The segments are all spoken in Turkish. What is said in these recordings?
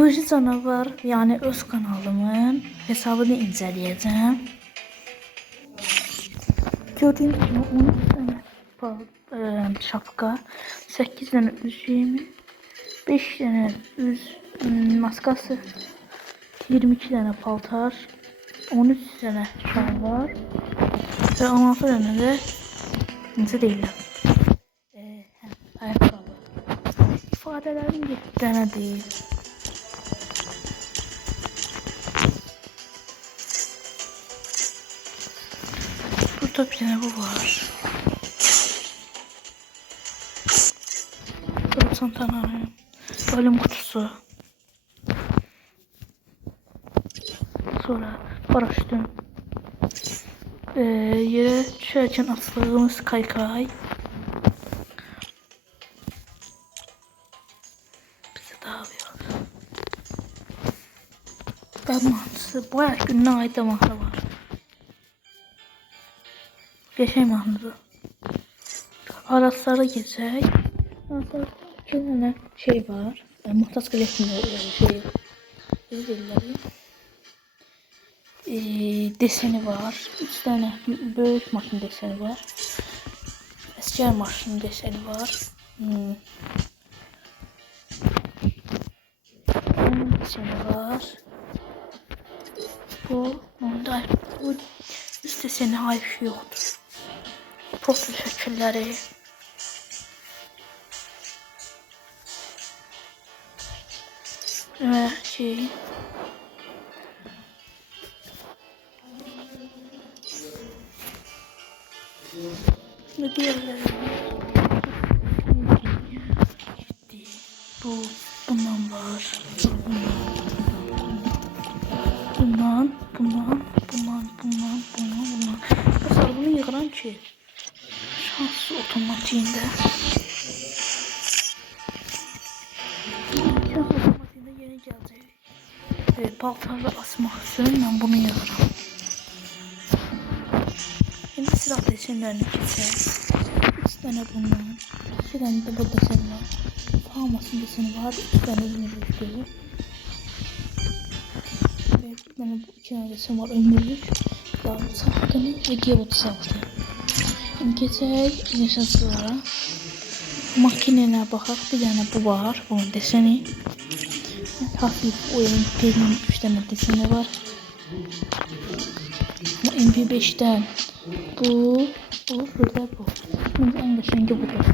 Teknoloji canavar, yani öz kanalımın hesabını inceleyeceğim. Gördüğünüz gibi 13 tane şapka, 8 tane üzüğümü, 5 tane maskası, 22 tane paltar, 13 tane şalvar ve 16 tane de necə deyirlər, ayakkabı. İfadələrin 7 tane değil. Burada bir tane bu var. Burada çantanın bölüm kutusu. Sonra paraşütüm. Yere düşerken asıldığımız kaykay. Bize daha bir mantısı. Bayağı gününe ait de mahnı var. Geçen mahnıdır. Araçlara geçecek. Araçlarda iki tane şey var. Motosikletin şey. Deseni var. 3 tane büyük maşın deseni var. Esker maşın deseni var. Deseni var. Bu üst deseni hayır yoktur. Profil şekilleri. Ve şey. Ve diğerleri. Bundan var. Bundan. Mesela bunu yığıram ki şans otomatiğinde. Şans otomatiğinde yeni gelecek. Paltarla asmak için ben bunu yığıram. Şimdi silah desenlerini geçelim. 3 tane bundan. 2 tane de bu desen var. Famasın deseni var. 2 tane ömürlük diyor. Ve bir tane bu 2 tane desen var ömürlük. Sahtını ve G36. Şimdi geçək yaşasılara. Makinelerine baxaq. Bir tane bu var. Bunun deseni. Hafif oyun P'nin 3 tane deseni var. Bu MP5'ten bu burada bu. Şimdi en geçenki budur.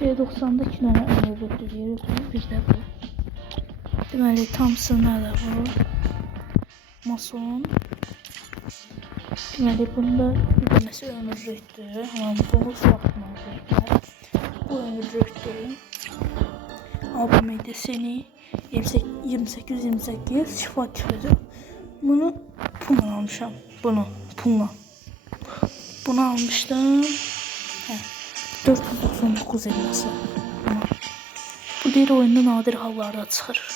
P90'da 2 tane ömürlük diyor. Bir de bu. Deməli Thompson'lar da bu. Mason. Deməli bunda bir tanesi ömürlüktür. Ama bunu bakmalıdır. Bu ömürlüktür. Albüm deseni 28-28 şifa tüfedir. Bunu pulla almışam. Bunu pulla. Bunu almıştım. 499 elması. Bu deyir oyunda nadir hallarda çıxır.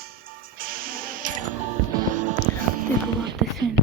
Dekolar desen.